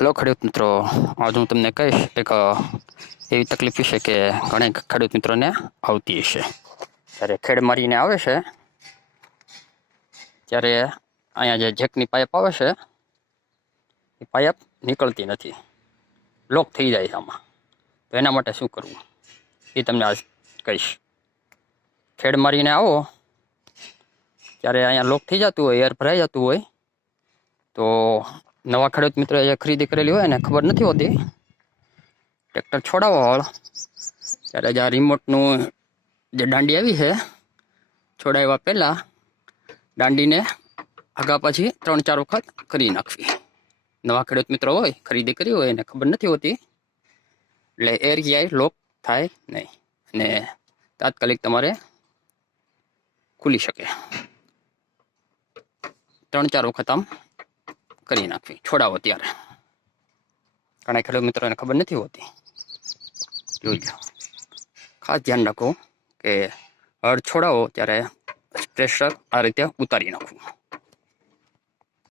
Hello ખેડૂત મિત્રો. આજ હું તમને કહીશ એક એવી તકલીફ વિશે કે ઘણા ખેડૂત મિત્રોને આવતી હશે. જ્યારે ખેડ મારીને આવે છે, ત્યારે અહીંયા જે જેકની પાઇપ આવે છે, એ પાઇપ નીકળતી નથી. લોક થઈ જાય આમાં. તો એના માટે શું કરવું? એ તમને આજ કહીશ. ખેડ મારીને આવો. ત્યારે અહીંયા લોક થઈ જતું હોય એર ભરાઈ જતું હોય, તો નવા ખેડૂત મિત્ર ખરીદી કરેલી હોય એને ખબર નથી હોતી. ટ્રેક્ટર છોડાવવા વાળો ત્યારે જે આ રિમોટનું જે દાંડી આવી છે, છોડાવ્યા પહેલાં દાંડીને આગા પછી ત્રણ ચાર વખત કરી નાખવી. નવા ખેડૂત મિત્રો હોય, ખરીદી કરી હોય એને ખબર નથી હોતી. એટલે એર ક્યાંય લોક થાય નહીં અને તાત્કાલિક તમારે ખુલી શકે. ત્રણ ચાર વખત આમ કરી નાખવી, છોડાવો ત્યારે. ઘણા ખેડૂત મિત્રોને ખબર નથી હોતી. જોઈ લો. ખાસ ધ્યાન રાખો કે હળ છોડાવો ત્યારે પ્રેશર આ રીતે ઉતારી નાખવું.